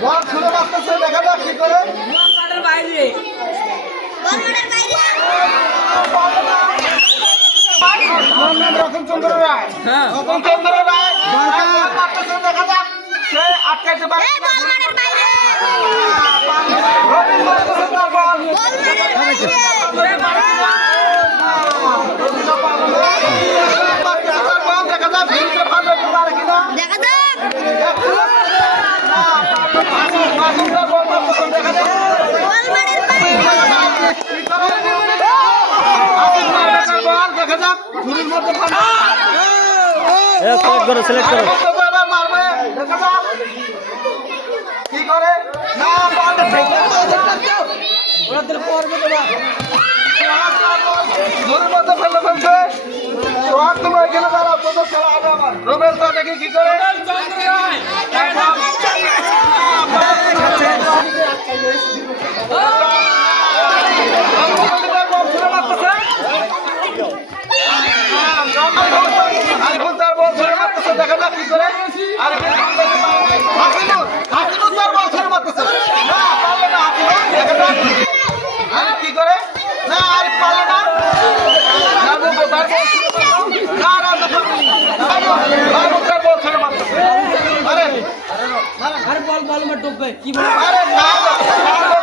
Word শুনে দেখা যাক চন্দ্র রায়। হ্যাঁ। রতন চন্দ্র দেখা যাক সে আটকাইতে পারে সিলেক্ট করো সিলেক্ট করো। কি করে? না পারবে ঝুড়ির মধ্যে ফেলে ফেলছে। সোহাগ তুমি এখানে দাঁড়াও তোদের খেলা হবে আমার। রুবেল তো দেখি কি করে আরিফুল তার বল ছুড়ে মারতেছে দেখা যাক কি করে আরিফুল হাসিনুর হাসিনুর তার বল ছুড়ে মারতেছে না পারবে না হাসিনুর দেখা যাক আরিফ কি করে না আরিফ পারলে না বল বল আরে আরে বল বল মে ডুববে কি আরে না রাজু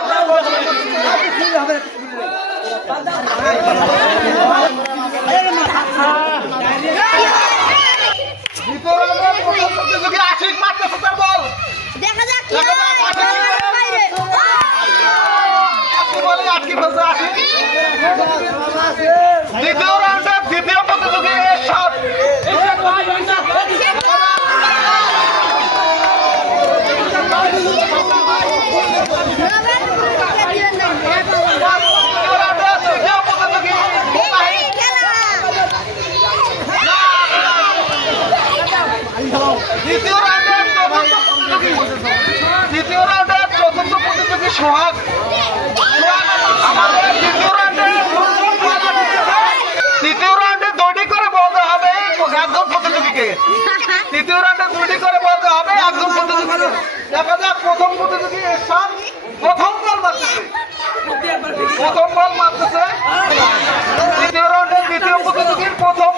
তার বল ছুড়ে মারতেছে। দ্বিতীয় রাউন্ডের প্রথম প্রতিযোগী আশিক মারতেছে তার বল দেখা যাক কি হয় বল মানের বাইরে আশিক বলে আটকে ফেলছে আশিক দ্বিতীয় রাউন্ডের দ্বিতীয় প্রতিযোগী এরশাদ দ্বিতীয় রাউন্ডের তৃতীয় প্রতিযোগী মুজাহিদ। দ্বিতীয় রাউন্ডের চতুর্থ প্রতিযোগী দ্বিতীয় রাউন্ডের চতুর্থ প্রতিযোগী সোহাগ। তৃতীয় রাউন্ডে দুটি করে বলতে হবে একজন প্রতিযোগীকে। তৃতীয় রাউন্ডে দুটি করে বলতে হবে একজন প্রতিযোগীকে। দেখা যাক প্রথম প্রতিযোগী এরশাদ প্রথম বল মারতেছে। প্রথম বল মারতেছে দ্বিতীয় রাউন্ডে দ্বিতীয় প্রতিযোগীর প্রথম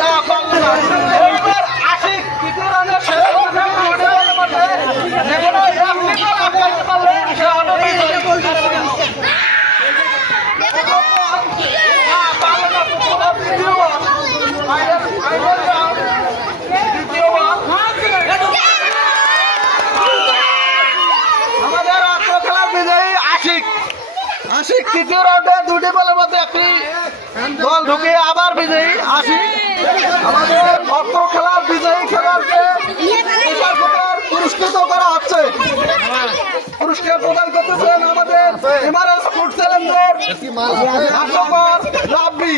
না পারল না এইবার আশিক তৃতীয় রাউন্ডে শেষ প্রতিযোগী দুটি বল মারছে যেখানে একটি বল আটকাইতে পারলে সে হবে বিজয়ী। না, পারল না, প্রথম বল, দ্বিতীয় বল। ফাইনাল- ফাইনাল রাউন্ড, দ্বিতীয় বল। আমাদের অস্ত্র খেলার বিজয়ী আশিক আশিক, তৃতীয় রাউন্ডে দুটি বলের মধ্যে একটি দল ঢুকে আবার বিজয়ী। আশিক, আমাদের অস্ত্র খেলার বিজয়ী খেলোয়াড়কে পুরস্কৃত করা হচ্ছে। পুরস্কার প্রদান করতেছেন আমাদের এমআরএস ফুড চ্যালেঞ্জের হাস্যকর রাব্বি।